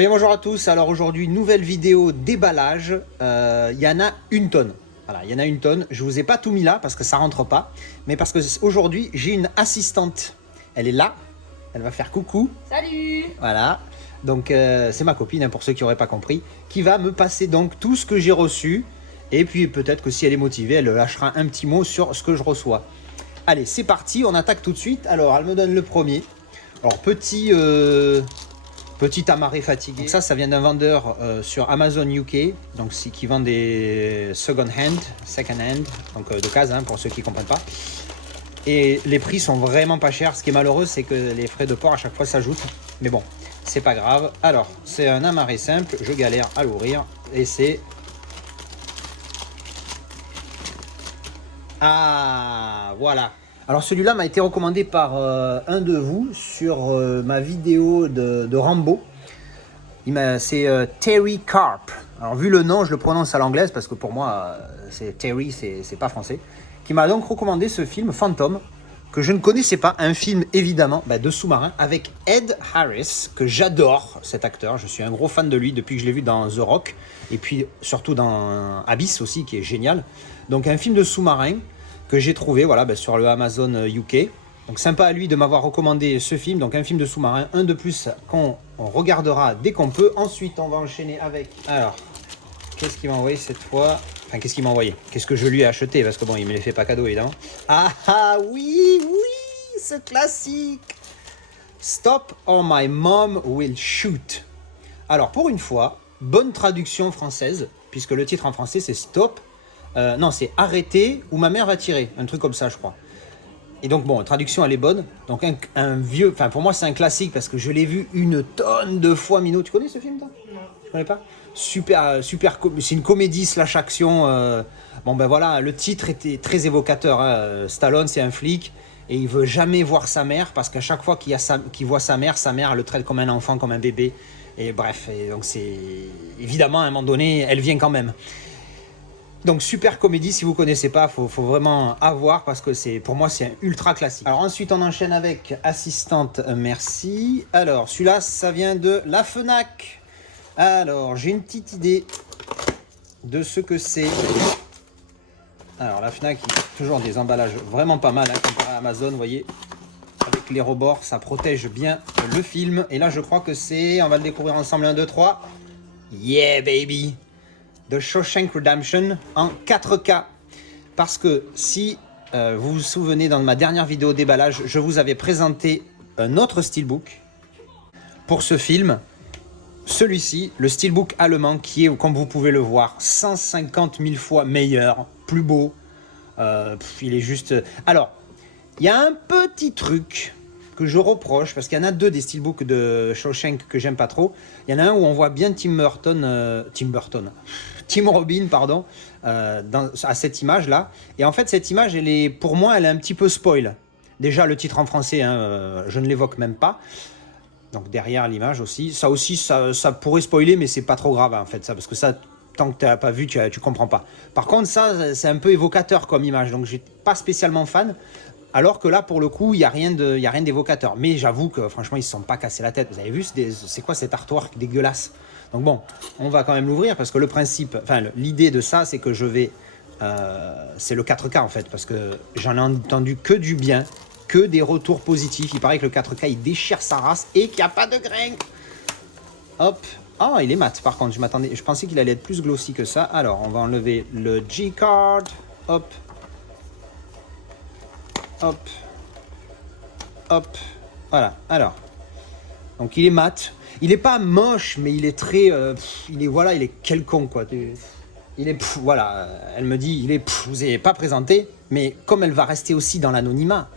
Allez, bonjour à tous. Alors aujourd'hui, nouvelle vidéo déballage. Il y en a une tonne. Voilà, il y en a une tonne. Je vous ai pas tout mis là parce que ça rentre pas. Mais parce que aujourd'hui, j'ai une assistante. Elle est là. Elle va faire coucou. Salut. Voilà. Donc c'est ma copine, hein, pour ceux qui n'auraient pas compris, qui va me passer donc tout ce que j'ai reçu. Et puis peut-être que si elle est motivée, elle lâchera un petit mot sur ce que je reçois. Allez, c'est parti. On attaque tout de suite. Alors, elle me donne le premier. Alors, petit amarré fatigué. Donc ça vient d'un vendeur sur Amazon UK, donc qui vend des second hand, donc d'occasion, hein, pour ceux qui ne comprennent pas. Et les prix sont vraiment pas chers. Ce qui est malheureux, c'est que les frais de port à chaque fois s'ajoutent. Mais bon, c'est pas grave. Alors, c'est un amarré simple. Je galère à l'ouvrir. Et c'est... Ah, voilà. Alors celui-là m'a été recommandé par un de vous sur ma vidéo de Rambo. C'est Terry Carp. Alors vu le nom, je le prononce à l'anglaise parce que pour moi, c'est Terry, c'est pas français. Qui m'a donc recommandé ce film Phantom, que je ne connaissais pas. Un film évidemment de sous-marin avec Ed Harris, que j'adore cet acteur. Je suis un gros fan de lui depuis que je l'ai vu dans The Rock. Et puis surtout dans Abyss aussi, qui est génial. Donc un film de sous-marin que j'ai trouvé sur le Amazon UK. Donc sympa à lui de m'avoir recommandé ce film, donc un film de sous-marin, un de plus qu'on regardera dès qu'on peut. Ensuite on va enchaîner avec... Alors, qu'est-ce qu'il m'a envoyé cette fois? Enfin, qu'est-ce qu'il m'a envoyé? Qu'est-ce que je lui ai acheté? Parce que bon, il me les fait pas cadeau évidemment. Ah oui, ce classique! Stop or my mom will shoot. Alors pour une fois, bonne traduction française, puisque le titre en français c'est Stop. Non, c'est Arrêter ou ma mère va tirer, un truc comme ça je crois. Et donc bon, traduction elle est bonne. Donc un vieux, enfin pour moi c'est un classique parce que je l'ai vu une tonne de fois. Mino, tu connais ce film toi? Non. Tu connais pas? Super, c'est une comédie slash action. Bon ben voilà, le titre était très évocateur. Hein. Stallone c'est un flic et il veut jamais voir sa mère parce qu'à chaque fois qu'il voit sa mère le traite comme un enfant, comme un bébé. Et bref, et donc c'est évidemment à un moment donné, elle vient quand même. Donc super comédie, si vous connaissez pas, faut vraiment avoir parce que pour moi c'est un ultra classique. Alors ensuite on enchaîne avec Assistante merci. Alors celui-là ça vient de la Fnac. Alors j'ai une petite idée de ce que c'est. Alors la Fnac, toujours des emballages vraiment pas mal, hein, comparé à Amazon, vous voyez. Avec les rebords, ça protège bien le film. Et là je crois que c'est, on va le découvrir ensemble, 1, 2, 3. Yeah baby! The Shawshank Redemption en 4K. Parce que si vous vous souvenez, dans ma dernière vidéo déballage, je vous avais présenté un autre steelbook pour ce film. Celui-ci, le steelbook allemand, qui est, comme vous pouvez le voir, 150 000 fois meilleur, plus beau. Il est juste... Alors, il y a un petit truc que je reproche, parce qu'il y en a deux des steelbooks de Shawshank que j'aime pas trop. Il y en a un où on voit bien Tim Robin, pardon, à cette image-là. Et en fait, cette image, pour moi, elle est un petit peu spoil. Déjà, le titre en français, hein, je ne l'évoque même pas. Donc derrière l'image aussi. Ça pourrait spoiler, mais c'est pas trop grave, en fait, ça, parce que ça, tant que tu n'as pas vu, tu comprends pas. Par contre, ça, c'est un peu évocateur comme image, donc je suis pas spécialement fan. Alors que là, pour le coup, il n'y a rien d'évocateur. Mais j'avoue que franchement, ils ne se sont pas cassés la tête. Vous avez vu, c'est quoi cet artwork dégueulasse? Donc bon, on va quand même l'ouvrir parce que le principe, enfin l'idée de ça, c'est que je vais... c'est le 4K en fait, parce que j'en ai entendu que du bien, que des retours positifs. Il paraît que le 4K, il déchire sa race et qu'il n'y a pas de grain. Hop. Ah, il est mat par contre, je pensais qu'il allait être plus glossy que ça. Alors, on va enlever le G-card. Hop. Hop, hop, voilà. Alors, donc il est mat. Il est pas moche, mais il est très, il est quelconque quoi. Il est, voilà. Elle me dit, vous n'avez pas présenté, mais comme elle va rester aussi dans l'anonymat,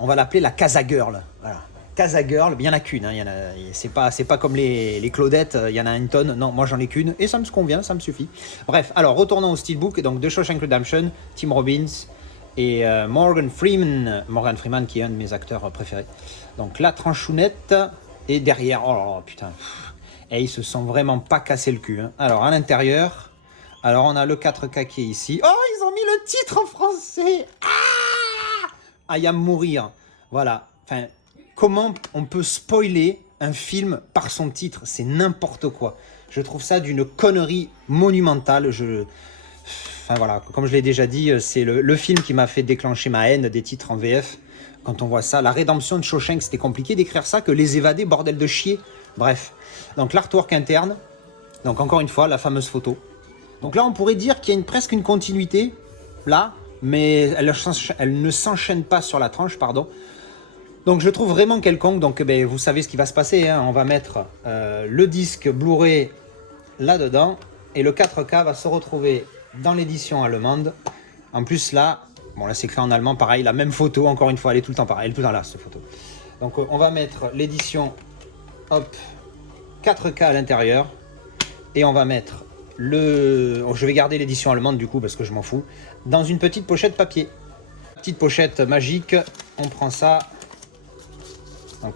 on va l'appeler la Casa Girl. Voilà. Casa Girl, il y en a qu'une. Hein, c'est pas comme les Claudettes, il y en a une tonne. Non, moi j'en ai qu'une et ça me convient, ça me suffit. Bref, alors retournons au steelbook. Donc de Shawshank Redemption, Tim Robbins. Et Morgan Freeman qui est un de mes acteurs préférés. Donc la tranchounette et derrière, oh putain, et ils se sont vraiment pas cassé le cul. Hein. Alors à l'intérieur, alors on a le 4K qui est ici. Oh, ils ont mis le titre en français. I am mourir. Voilà. Enfin, comment on peut spoiler un film par son titre, c'est n'importe quoi. Je trouve ça d'une connerie monumentale. Enfin voilà, comme je l'ai déjà dit, c'est le film qui m'a fait déclencher ma haine des titres en VF. Quand on voit ça, la rédemption de Shawshank, c'était compliqué d'écrire ça que les évadés, bordel de chier. Bref, donc l'artwork interne, donc encore une fois, la fameuse photo. Donc là, on pourrait dire qu'il y a presque une continuité, là, mais elle ne s'enchaîne pas sur la tranche, pardon. Donc je trouve vraiment quelconque, donc ben, vous savez ce qui va se passer, hein. On va mettre le disque Blu-ray là-dedans, et le 4K va se retrouver dans l'édition allemande. En plus là, bon là c'est écrit en allemand, pareil, la même photo, encore une fois, elle est tout le temps pareil, elle est tout le temps là cette photo. Donc on va mettre l'édition, hop, 4K à l'intérieur, et on va mettre je vais garder l'édition allemande du coup parce que je m'en fous, dans une petite pochette papier. Petite pochette magique, on prend ça, donc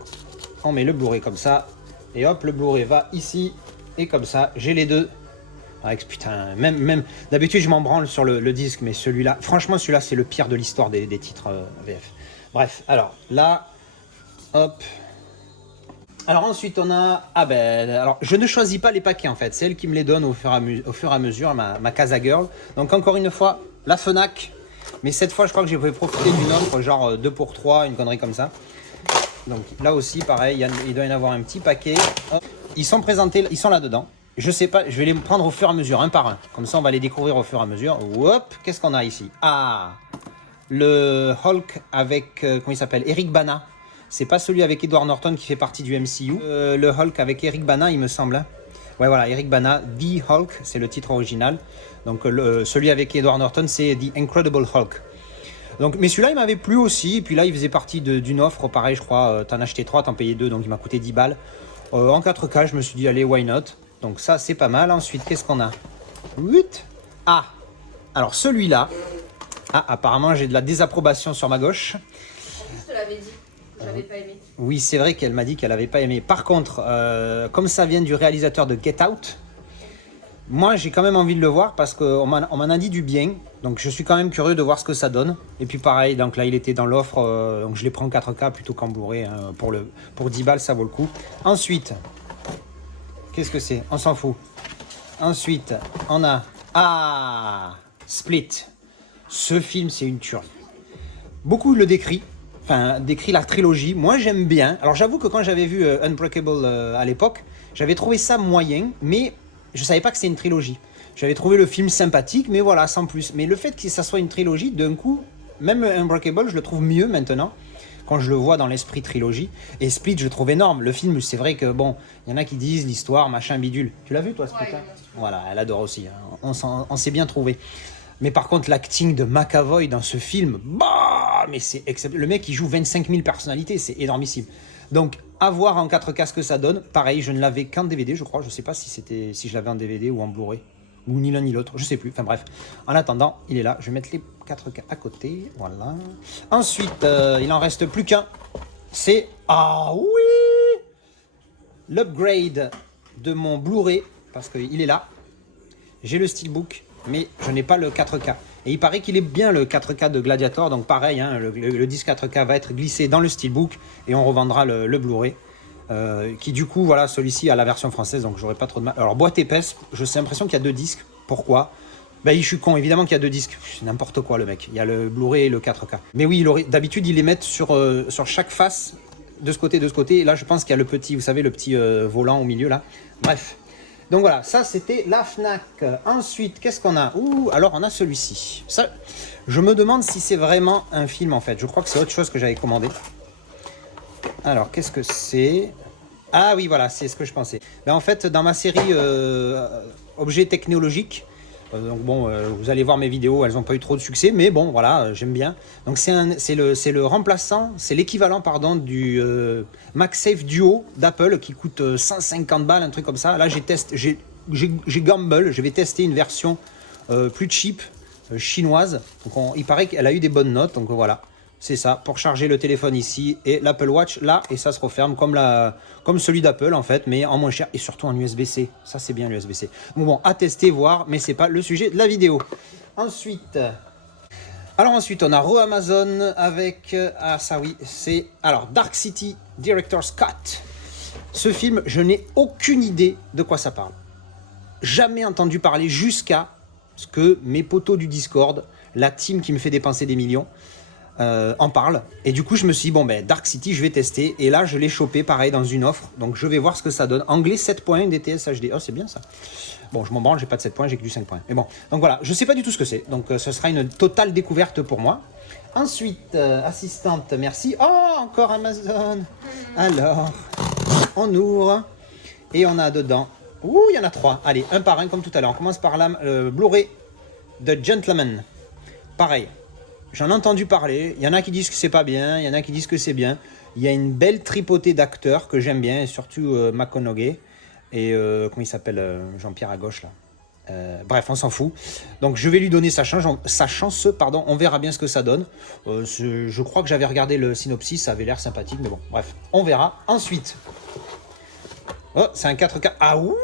on met le Blu-ray comme ça, et hop, le Blu-ray va ici, et comme ça, j'ai les deux. Avec, putain, même d'habitude je m'en branle sur le disque, mais celui-là, franchement celui-là c'est le pire de l'histoire des titres VF. Bref, alors là, hop. Alors ensuite on a, alors je ne choisis pas les paquets en fait, c'est elle qui me les donne au fur et à mesure, ma Casa Girl. Donc encore une fois, la Fnac, mais cette fois je crois que j'ai profité d'une offre, genre 2 pour 3, une connerie comme ça. Donc là aussi pareil, il doit y en avoir un petit paquet. Hop. Ils sont présentés, ils sont là-dedans. Je sais pas, je vais les prendre au fur et à mesure, un par un. Comme ça on va les découvrir au fur et à mesure. Hop, qu'est-ce qu'on a ici? Ah, le Hulk avec, comment il s'appelle? Eric Bana. C'est pas celui avec Edward Norton qui fait partie du MCU. Le Hulk avec Eric Bana, il me semble. Hein. Ouais, voilà, Eric Bana, The Hulk, c'est le titre original. Donc celui avec Edward Norton, c'est The Incredible Hulk. Donc, mais celui-là, il m'avait plu aussi. Et puis là, il faisait partie d'une offre, pareil, je crois. T'en achetais 3, t'en payais 2, donc il m'a coûté 10 balles. En 4K, je me suis dit, allez, why not? Donc ça, c'est pas mal. Ensuite, qu'est-ce qu'on a? Ah, alors celui-là. Ah, apparemment, j'ai de la désapprobation sur ma gauche. Je te l'avais dit. J'avais pas aimé. Oui, c'est vrai qu'elle m'a dit qu'elle avait pas aimé. Par contre, comme ça vient du réalisateur de Get Out, moi j'ai quand même envie de le voir parce qu'on m'en a dit du bien. Donc je suis quand même curieux de voir ce que ça donne. Et puis pareil, donc là il était dans l'offre, donc je les prends en 4K plutôt qu'en Blu-ray. Hein, pour 10 balles, ça vaut le coup. Ensuite, qu'est-ce que c'est? On s'en fout. Ensuite, on a... Ah, Split. Ce film, c'est une tuerie. Beaucoup le décrit. Enfin, décrit la trilogie. Moi, j'aime bien. Alors, j'avoue que quand j'avais vu Unbreakable à l'époque, j'avais trouvé ça moyen, mais je savais pas que c'était une trilogie. J'avais trouvé le film sympathique, mais voilà, sans plus. Mais le fait que ça soit une trilogie, d'un coup, même Unbreakable, je le trouve mieux maintenant, quand je le vois dans l'esprit trilogie. Et Split, je le trouve énorme. Le film, c'est vrai que, bon, il y en a qui disent l'histoire, machin, bidule. Tu l'as vu, toi, Split? Ouais, voilà, elle adore aussi. Hein. On s'est bien trouvé. Mais par contre, l'acting de McAvoy dans ce film, bah, mais c'est exceptionnel. Le mec, il joue 25 000 personnalités, c'est énormissime. Donc, à voir en 4K ce que ça donne. Pareil, je ne l'avais qu'en DVD, je crois. Je ne sais pas si je l'avais en DVD ou en Blu-ray. Ou ni l'un ni l'autre, je sais plus. Enfin bref. En attendant, il est là. Je vais mettre les 4K à côté. Voilà. Ensuite, il en reste plus qu'un. C'est... Ah oui, l'upgrade de mon Blu-ray. Parce qu'il est là. J'ai le Steelbook. Mais je n'ai pas le 4K. Et il paraît qu'il est bien le 4K de Gladiator, donc pareil, hein, le disque 4K va être glissé dans le Steelbook et on revendra le Blu-ray. Qui du coup, voilà, celui-ci a la version française, donc j'aurai pas trop de mal. Alors boîte épaisse, j'ai l'impression qu'il y a 2 disques. Pourquoi? Ben, je suis con, évidemment qu'il y a 2 disques. C'est n'importe quoi le mec. Il y a le Blu-ray et le 4K. Mais oui, d'habitude, ils les mettent sur chaque face, de ce côté, de ce côté. Et là, je pense qu'il y a le petit, vous savez, le petit volant au milieu là. Bref. Donc voilà, ça c'était la Fnac. Ensuite, qu'est-ce qu'on a? Alors on a celui-ci. Ça, je me demande si c'est vraiment un film en fait. Je crois que c'est autre chose que j'avais commandé. Alors, qu'est-ce que c'est? Ah oui, voilà, c'est ce que je pensais. Ben, en fait, dans ma série Objets technologiques, donc bon, vous allez voir mes vidéos, elles n'ont pas eu trop de succès, mais bon, voilà, j'aime bien. Donc c'est le remplaçant, c'est l'équivalent, pardon, du MagSafe Duo d'Apple qui coûte 150 balles, un truc comme ça. Là, j'ai gamble, je vais tester une version plus cheap, chinoise. Donc il paraît qu'elle a eu des bonnes notes, donc voilà. C'est ça, pour charger le téléphone ici et l'Apple Watch là, et ça se referme comme celui d'Apple en fait, mais en moins cher et surtout en USB-C. Ça c'est bien l'USB-C. Bon, à tester, voir, mais c'est pas le sujet de la vidéo. Ensuite, on a Amazon avec, ah ça oui, c'est, alors Dark City Director's Cut. Ce film, je n'ai aucune idée de quoi ça parle. Jamais entendu parler jusqu'à ce que mes potos du Discord, la team qui me fait dépenser des millions, en parle. Et du coup, je me suis dit, bon, ben, Dark City, je vais tester. Et là, je l'ai chopé, pareil, dans une offre. Donc, je vais voir ce que ça donne. Anglais 7.1 DTS HD. Oh, c'est bien ça. Bon, je m'en branle, j'ai pas de 7 points, j'ai que du 5 points. Mais bon, donc voilà, je sais pas du tout ce que c'est. Donc, ce sera une totale découverte pour moi. Ensuite, assistante, merci. Oh, encore Amazon. Alors, on ouvre. Et on a dedans... Ouh, il y en a 3. Allez, un par un, comme tout à l'heure. On commence par la Blu-ray de Gentleman. Pareil. J'en ai entendu parler, il y en a qui disent que c'est pas bien, il y en a qui disent que c'est bien. Il y a une belle tripotée d'acteurs que j'aime bien, et surtout McConaughey et comment il s'appelle, Jean-Pierre à gauche là. Bref, on s'en fout. Donc je vais lui donner sa chance, pardon, on verra bien ce que ça donne. Je crois que j'avais regardé le synopsis, ça avait l'air sympathique, mais bon, bref, on verra. Ensuite, oh, c'est un 4K. Ah oui,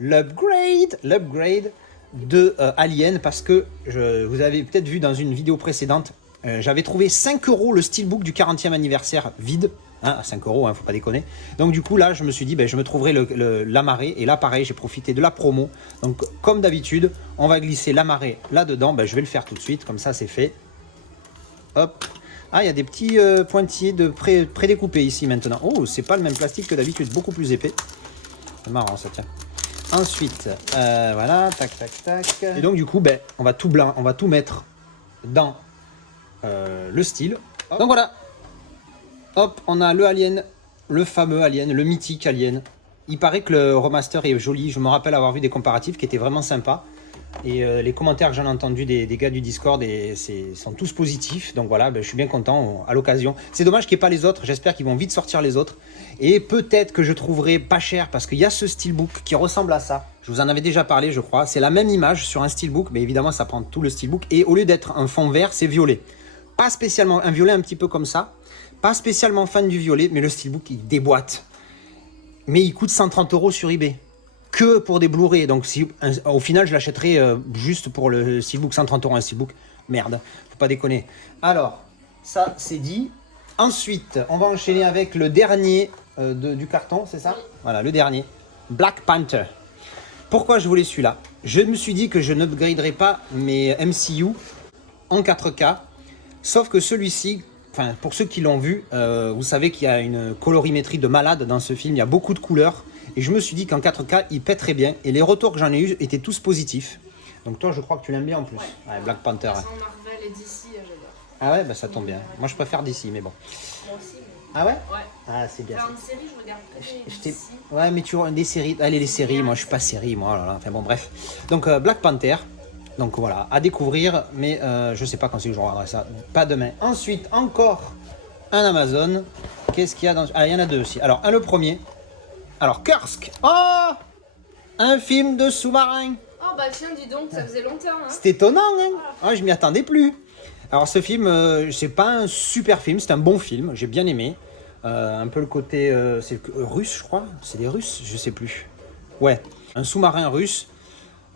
l'upgrade de Alien, parce que vous avez peut-être vu dans une vidéo précédente, j'avais trouvé 5 € le steelbook du 40e anniversaire vide, hein, 5 €, hein, faut pas déconner. Donc du coup là je me suis dit, ben, je me trouverai l'amarré, et là pareil j'ai profité de la promo. Donc comme d'habitude on va glisser l'amarré là-dedans, ben, je vais le faire tout de suite, comme ça c'est fait. Hop. Ah, il y a des petits pointillés de prédécoupés ici maintenant. Oh, c'est pas le même plastique que d'habitude, beaucoup plus épais. C'est marrant ça, tiens. Ensuite, voilà, tac, tac, tac. Et donc du coup, ben, on va tout mettre dans le style. Hop. Donc voilà. Hop, on a le Alien, le fameux Alien, le mythique Alien. Il paraît que le remaster est joli. Je me rappelle avoir vu des comparatifs qui étaient vraiment sympas. Et les commentaires que j'en ai entendus des gars du Discord sont tous positifs. Donc voilà, ben, je suis bien content à l'occasion. C'est dommage qu'il n'y ait pas les autres. J'espère qu'ils vont vite sortir les autres. Et peut-être que je trouverai pas cher, parce qu'il y a ce steelbook qui ressemble à ça. Je vous en avais déjà parlé, je crois. C'est la même image sur un steelbook, mais évidemment ça prend tout le steelbook. Et au lieu d'être un fond vert, c'est violet. Pas spécialement, un violet un petit peu comme ça. Pas spécialement fan du violet, mais le steelbook il déboîte. Mais il coûte 130 € sur eBay. Que pour des Blu-ray. Donc si, au final je l'achèterai juste pour le steelbook. 130 € un steelbook. Merde, faut pas déconner. Alors, ça c'est dit. Ensuite, on va enchaîner avec le dernier du carton, c'est ça? Voilà, le dernier. Black Panther. Pourquoi je voulais celui-là? Je me suis dit que je n'upgraderai pas mes MCU en 4K. Sauf que celui-ci, enfin pour ceux qui l'ont vu, vous savez qu'il y a une colorimétrie de malade dans ce film. Il y a beaucoup de couleurs. Et je me suis dit qu'en 4K, il pèterait bien. Et les retours que j'en ai eu étaient tous positifs. Donc toi, je crois que tu l'aimes bien en plus. Ouais, Black Panther. Marvel et DC, j'adore. Ah ouais, bah ça tombe bien. Moi, je préfère DC, mais bon. Moi aussi. Ah ouais? Ouais. Ah, c'est bien. Faire une série, je regarde plus DC. Ouais, mais tu vois, des séries. Allez, les séries, moi, je suis pas série, moi. Là, là. Enfin bon, bref. Donc, Black Panther. Donc voilà, à découvrir. Mais je sais pas quand c'est que je regarderai ça. Pas demain. Ensuite, encore un Amazon. Qu'est-ce qu'il y a dans... Ah, il y en a deux aussi. Alors, le premier. Alors, Kursk. Oh, un film de sous-marin. Oh bah tiens, dis donc, ça faisait longtemps. Hein. C'est étonnant, hein. Ah, je m'y attendais plus. Alors, ce film, c'est pas un super film, c'est un bon film. J'ai bien aimé. Un peu le côté... c'est russe, je crois. C'est des Russes, je sais plus. Ouais, un sous-marin russe.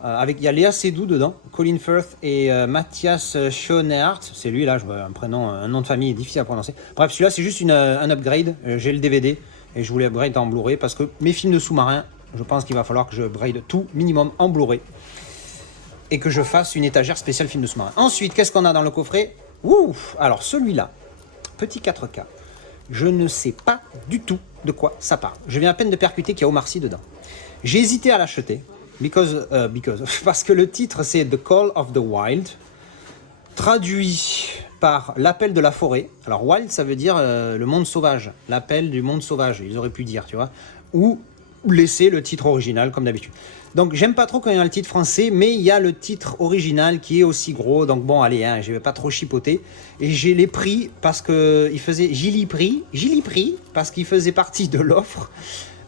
Il y a Léa Seydoux dedans, Colin Firth et Matthias Schoenaerts. C'est lui là, je vois un prénom, un nom de famille difficile à prononcer. Bref, celui-là c'est juste un upgrade. J'ai le DVD et je voulais upgrade en Blu-ray parce que mes films de sous-marins, je pense qu'il va falloir que je upgrade tout minimum en Blu-ray et que je fasse une étagère spéciale film de sous-marins. Ensuite, qu'est-ce qu'on a dans le coffret? Ouf. Alors celui-là, petit 4K. Je ne sais pas du tout de quoi ça parle. Je viens à peine de percuter qu'il y a Omar Sy dedans. J'ai hésité à l'acheter. Parce que le titre c'est The Call of the Wild, traduit par l'appel de la forêt. Alors wild ça veut dire le monde sauvage, l'appel du monde sauvage, ils auraient pu dire, tu vois, ou laisser le titre original comme d'habitude. Donc j'aime pas trop quand il y a le titre français, mais il y a le titre original qui est aussi gros, donc bon allez, hein, je vais pas trop chipoter. Et j'ai les prix parce que j'y l'ai pris parce qu'il faisait partie de l'offre.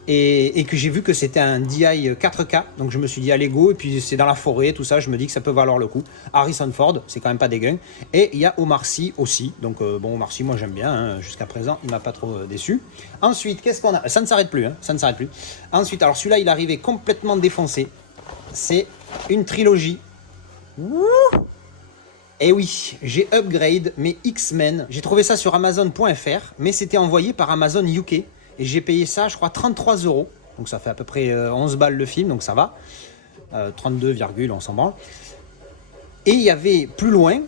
Et que j'ai vu que c'était un DI 4K, donc je me suis dit allez go, et puis c'est dans la forêt, tout ça, je me dis que ça peut valoir le coup. Harrison Ford, c'est quand même pas dégueu, et il y a Omar Sy aussi, donc bon Omar Sy moi j'aime bien, hein, jusqu'à présent il m'a pas trop déçu. Ensuite, qu'est-ce qu'on a? Ça ne s'arrête plus, hein, ça ne s'arrête plus. Ensuite, alors celui-là il est arrivé complètement défoncé, c'est une trilogie. Wouh! Et oui, j'ai upgrade mes X-Men, j'ai trouvé ça sur Amazon.fr, mais c'était envoyé par Amazon UK. Et j'ai payé ça, je crois, 33 €. Donc ça fait à peu près 11 balles le film, donc ça va. 32, on s'en branle. Et il y avait plus loin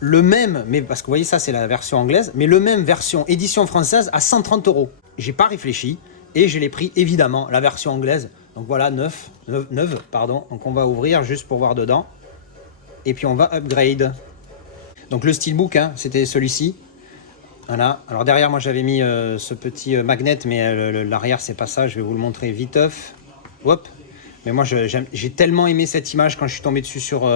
le même, mais parce que vous voyez ça c'est la version anglaise, mais le même version édition française à 130 €. J'ai pas réfléchi et je l'ai pris évidemment la version anglaise. Donc voilà, 9, pardon. Donc on va ouvrir juste pour voir dedans. Et puis on va upgrade. Donc le steelbook, hein, c'était celui-ci. Voilà. Alors derrière moi j'avais mis ce petit magnet, mais l'arrière c'est pas ça. Je vais vous le montrer viteuf. Hop. Mais moi j'ai tellement aimé cette image quand je suis tombé dessus sur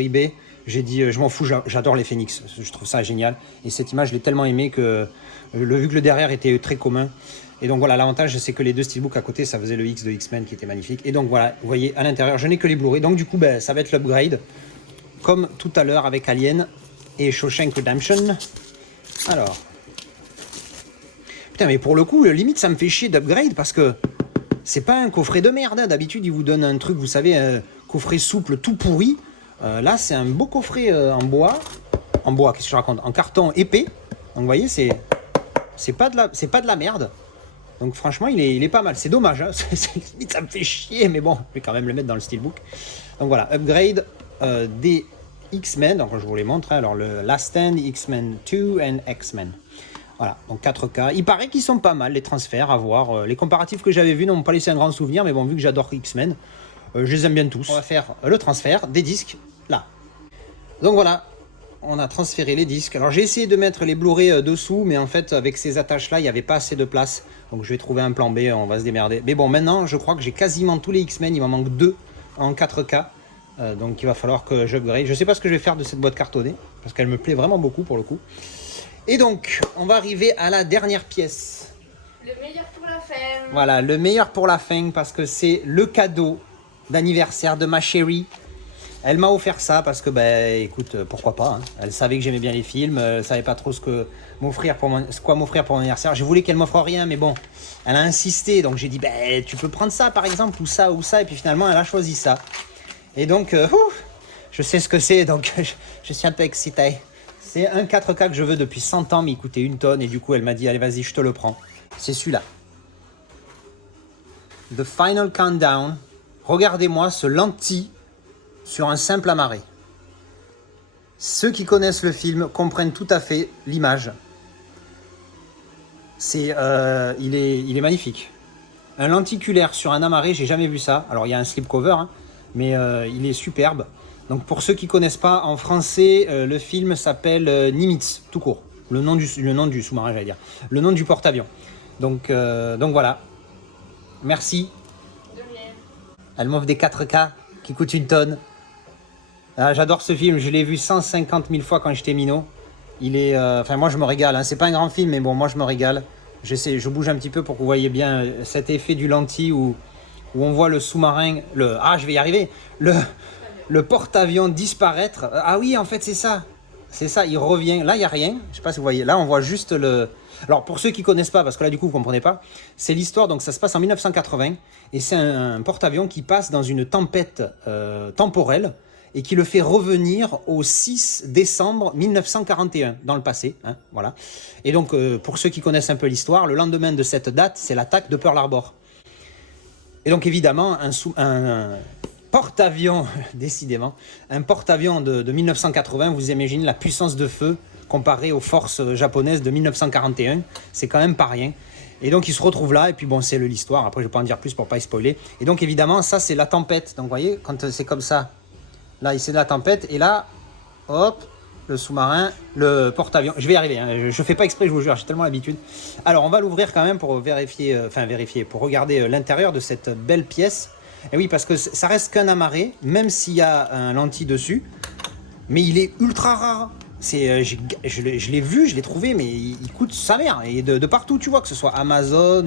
eBay. J'ai dit je m'en fous, j'adore les phénix. Je trouve ça génial. Et cette image je l'ai tellement aimé que vu que le derrière était très commun. Et donc voilà, l'avantage c'est que les deux steelbooks à côté ça faisait le X de X-Men qui était magnifique. Et donc voilà, vous voyez à l'intérieur je n'ai que les Blu-ray. Donc du coup ben, ça va être l'upgrade. Comme tout à l'heure avec Alien et Shawshank Redemption. Alors. Putain mais pour le coup limite ça me fait chier d'upgrade parce que c'est pas un coffret de merde. Hein. D'habitude ils vous donnent un truc, vous savez, un coffret souple tout pourri. Là c'est un beau coffret en bois. En bois, qu'est-ce que je raconte? En carton épais. Donc vous voyez c'est pas de la merde. Donc franchement il est pas mal. C'est dommage, hein. Ça me fait chier, mais bon, je vais quand même le mettre dans le steelbook. Donc voilà, upgrade des X-Men. Donc je vous les montre. Hein. Alors le Last Stand, X-Men 2 et X-Men. Voilà, donc 4K. Il paraît qu'ils sont pas mal les transferts à voir. Les comparatifs que j'avais vus n'ont pas laissé un grand souvenir, mais bon, vu que j'adore X-Men, je les aime bien tous. On va faire le transfert des disques là. Donc voilà. On a transféré les disques. Alors j'ai essayé de mettre les Blu-ray dessous, mais en fait avec ces attaches là, il n'y avait pas assez de place. Donc je vais trouver un plan B, on va se démerder. Mais bon, maintenant je crois que j'ai quasiment tous les X-Men, il m'en manque 2 en 4K. Donc il va falloir que j'upgrade. Je ne sais pas ce que je vais faire de cette boîte cartonnée, parce qu'elle me plaît vraiment beaucoup pour le coup. Et donc on va arriver à la dernière pièce. Le meilleur pour la fin. Voilà, le meilleur pour la fin, parce que c'est le cadeau d'anniversaire de ma chérie. Elle m'a offert ça parce que, ben, écoute, pourquoi pas. Hein. Elle savait que j'aimais bien les films, elle savait pas trop quoi m'offrir pour mon anniversaire. Je voulais qu'elle m'offre rien, mais bon, elle a insisté, donc j'ai dit, ben, tu peux prendre ça par exemple, ou ça, et puis finalement, elle a choisi ça. Et donc, je sais ce que c'est, donc je suis un peu excité. C'est un 4K que je veux depuis 100 ans, mais il coûtait 1 tonne, et du coup, elle m'a dit, allez, vas-y, je te le prends. C'est celui-là. The Final Countdown. Regardez-moi ce lentille sur un simple amarré. Ceux qui connaissent le film comprennent tout à fait l'image. Il est magnifique. Un lenticulaire sur un amarré, j'ai jamais vu ça. Alors il y a un slipcover, hein, mais il est superbe. Donc pour ceux qui connaissent pas, en français, le film s'appelle Nimitz, tout court. Le nom du sous-marin, j'allais dire. Le nom du porte-avions. Donc voilà. Merci. De rien. Elle m'offre des 4K qui coûtent 1 tonne. Ah, j'adore ce film, je l'ai vu 150 000 fois quand j'étais minot. Moi je me régale, hein. C'est pas un grand film, mais bon, moi je me régale. Je bouge un petit peu pour que vous voyez bien cet effet du lentille où on voit le sous-marin, je vais y arriver, le porte-avions disparaître. Ah oui, en fait c'est ça, il revient. Là il n'y a rien, je sais pas si vous voyez, là on voit juste le... Alors pour ceux qui connaissent pas, parce que là du coup vous comprenez pas, c'est l'histoire, donc ça se passe en 1980, et c'est un porte-avions qui passe dans une tempête temporelle, et qui le fait revenir au 6 décembre 1941, dans le passé. Hein, voilà. Et donc, pour ceux qui connaissent un peu l'histoire, le lendemain de cette date, c'est l'attaque de Pearl Harbor. Et donc, évidemment, un porte-avions, décidément, un porte-avions de 1980, vous imaginez la puissance de feu comparée aux forces japonaises de 1941, c'est quand même pas rien. Et donc, il se retrouve là, et puis bon, c'est l'histoire. Après, je ne vais pas en dire plus pour ne pas spoiler. Et donc, évidemment, ça, c'est la tempête. Donc, vous voyez, quand c'est comme ça, là, c'est de la tempête, et là, hop, le sous-marin, le porte-avions. Je vais y arriver, hein. Je fais pas exprès, je vous jure, j'ai tellement l'habitude. Alors, on va l'ouvrir quand même pour vérifier, pour regarder l'intérieur de cette belle pièce. Et oui, parce que ça reste qu'un amarré, même s'il y a un lentille dessus, mais il est ultra rare. Je l'ai vu, je l'ai trouvé, mais il coûte sa mère. Et de partout, tu vois, que ce soit Amazon,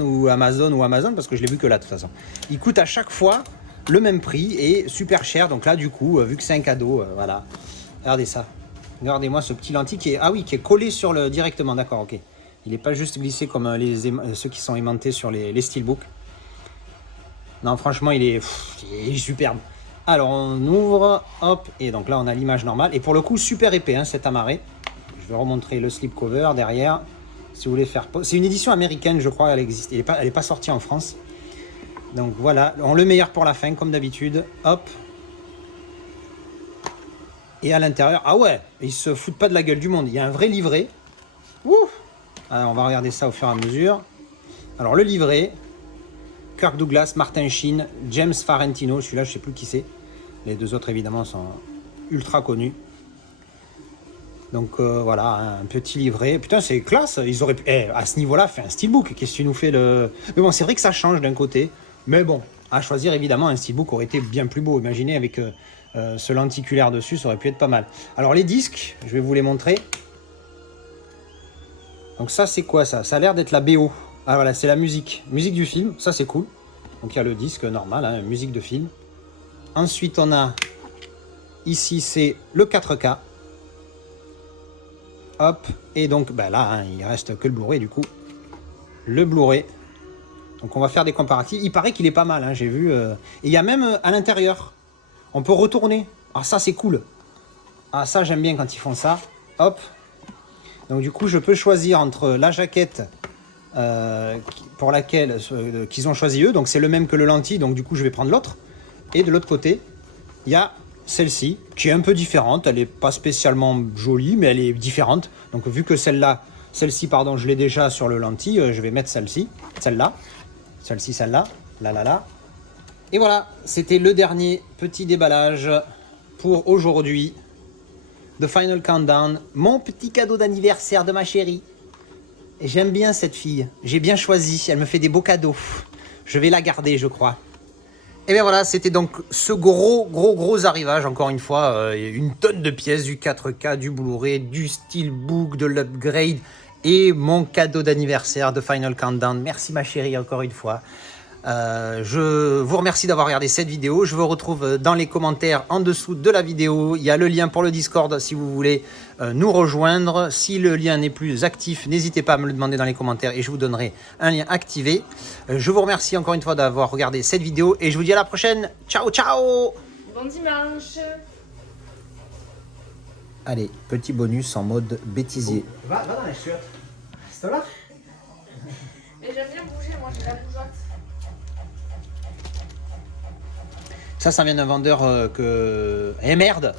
parce que je l'ai vu que là, de toute façon. Il coûte à chaque fois le même prix et super cher. Donc là, du coup, vu que c'est un cadeau, voilà. Regardez ça. Regardez-moi ce petit lentille qui est collé sur le directement. D'accord, ok. Il n'est pas juste glissé comme ceux qui sont aimantés sur les steelbooks. Non, franchement, il est superbe. Alors, on ouvre, hop, et donc là, on a l'image normale. Et pour le coup, super épais, hein, cet amarré. Je vais remontrer le slipcover derrière. Si vous voulez faire... C'est une édition américaine, je crois, elle existe. Elle est pas sortie en France. Donc voilà, on le meilleur pour la fin, comme d'habitude. Hop. Et à l'intérieur, ah ouais, ils se foutent pas de la gueule du monde. Il y a un vrai livret. Ouh. Alors, on va regarder ça au fur et à mesure. Alors le livret, Kirk Douglas, Martin Sheen, James Farentino, celui-là je sais plus qui c'est. Les deux autres évidemment sont ultra connus. Donc voilà, un petit livret. Putain c'est classe, ils auraient pu... à ce niveau-là, fait un steelbook. Qu'est-ce que tu nous fais le... Mais bon, c'est vrai que ça change d'un côté. Mais bon, à choisir évidemment, un steelbook aurait été bien plus beau. Imaginez avec ce lenticulaire dessus, ça aurait pu être pas mal. Alors les disques, je vais vous les montrer. Donc ça c'est quoi ça? Ça a l'air d'être la BO. Ah voilà, c'est la musique du film, ça c'est cool. Donc il y a le disque normal, hein, musique de film. Ensuite on a, ici c'est le 4K. Hop, et donc bah là, hein, il reste que le Blu-ray du coup. Le Blu-ray. Donc on va faire des comparatifs. Il paraît qu'il est pas mal, hein, j'ai vu. Et il y a même à l'intérieur, on peut retourner. Ah ça c'est cool. Ah ça j'aime bien quand ils font ça. Hop. Donc du coup je peux choisir entre la jaquette pour laquelle qu'ils ont choisi eux, donc c'est le même que le lentille, donc du coup je vais prendre l'autre. Et de l'autre côté, il y a celle-ci qui est un peu différente, elle n'est pas spécialement jolie, mais elle est différente. Donc vu que celle-ci pardon, je l'ai déjà sur le lentille, je vais mettre celle-ci, celle-là, celle-là, là. Et voilà, c'était le dernier petit déballage pour aujourd'hui. The Final Countdown, mon petit cadeau d'anniversaire de ma chérie. J'aime bien cette fille, j'ai bien choisi, elle me fait des beaux cadeaux. Je vais la garder, je crois. Et bien voilà, c'était donc ce gros arrivage, encore une fois, une tonne de pièces, du 4K, du Blu-ray, du Steelbook, de l'upgrade et mon cadeau d'anniversaire de Final Countdown. Merci ma chérie, encore une fois. Je vous remercie d'avoir regardé cette vidéo. Je vous retrouve dans les commentaires en dessous de la vidéo. Il y a le lien pour le Discord si vous voulez nous rejoindre. Si le lien n'est plus actif, n'hésitez pas à me le demander dans les commentaires et je vous donnerai un lien activé. Je vous remercie encore une fois d'avoir regardé cette vidéo et je vous dis à la prochaine. Ciao, ciao! Bon dimanche. Allez, petit bonus en mode bêtisier. Va dans les chiottes. C'est là? Mais j'aime bien bouger, moi j'ai la bougeotte. Ça vient d'un vendeur que... Eh merde!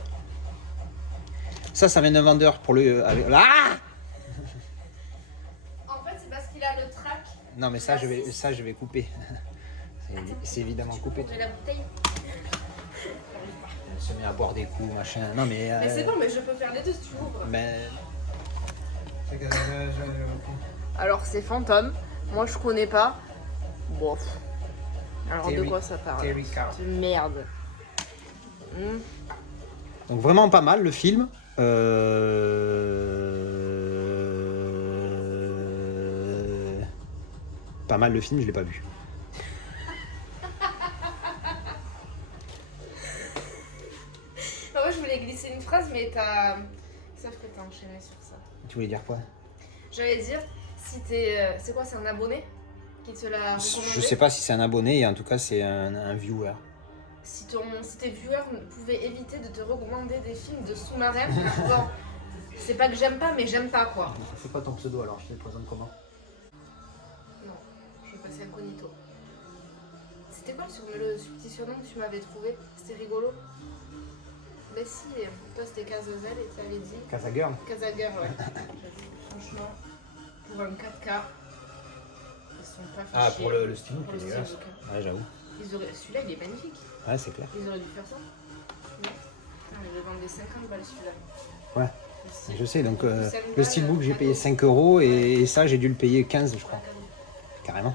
Ça vient d'un vendeur pour le... Ah! En fait c'est parce qu'il a le track. Non mais ça je vais couper. C'est évidemment coupé. De la bouteille. Elle se met à boire des coups, machin. Non mais... Mais c'est bon, mais je peux faire les deux si tu ouvres. Mais... Alors c'est Fantôme, moi je connais pas. Bon. Alors de Terry- quoi ça parle? Terry Cow. C'est une merde. Donc vraiment pas mal le film. Pas mal le film, je l'ai pas vu. Moi je voulais glisser une phrase mais t'as... Ça ferait t'enchaîner sur ça. Tu voulais dire quoi? J'allais dire, si t'es... c'est quoi, c'est un abonné qui te l'a recommandé? Je sais pas si c'est un abonné, et en tout cas c'est un viewer. Si tes viewers pouvaient éviter de te recommander des films de sous-marins, bon, c'est pas que j'aime pas, mais j'aime pas quoi. C'est quoi ton pseudo alors? Je te le présente comment? Non, je vais passer incognito. C'était quoi le petit surnom que tu m'avais trouvé? C'était rigolo. Mais si, toi c'était Casazel et tu avais dit... Casagirl. Casager, ouais. Franchement, pour un 4K, ils sont pas fichés. Ah, pour le steelbook, Pour le il est dégueulasse. steelbook. Ouais, j'avoue. Celui-là il est magnifique. Ouais, c'est clair. Ils auraient dû faire ça. Ouais. Ah, mais je vendais 50 balles celui-là. Ouais, Le style- je sais. Donc le 5 le balles, steelbook, j'ai payé cadeau. 5 euros et ça, j'ai dû le payer 15, je crois. Cadeau. Carrément.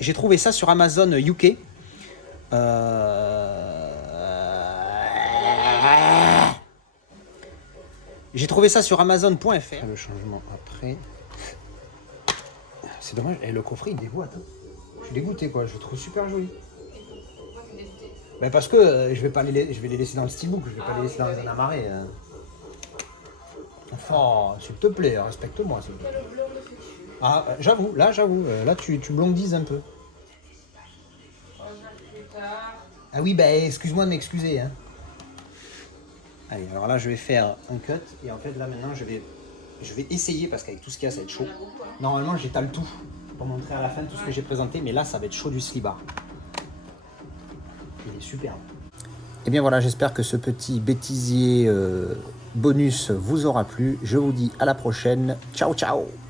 J'ai trouvé ça sur Amazon UK. J'ai trouvé ça sur Amazon.fr. Le changement après. C'est dommage. Et le coffret, il dévoile. Je suis dégoûté, quoi. Je le trouve super joli. Pourquoi t'es dégoûté? Ben parce que je vais les laisser dans le steelbook. Je vais pas les laisser dans un amarré. Enfin, s'il te plaît, respecte-moi. S'il te plaît. Quel bleu on le fait dessus? Ah, j'avoue. Là, tu blondises un peu. On regarde plus tard. Ah oui, ben excuse-moi de m'excuser. Hein. Allez, alors là, je vais faire un cut. Et en fait, là, maintenant, je vais Je vais essayer parce qu'avec tout ce qu'il y a, ça va être chaud. Il y en a beaucoup, hein. Normalement, j'étale tout pour montrer à la fin tout ce que j'ai présenté, mais là, ça va être chaud du slibard. Il est superbe. Et bien voilà, j'espère que ce petit bêtisier bonus vous aura plu. Je vous dis à la prochaine. Ciao, ciao!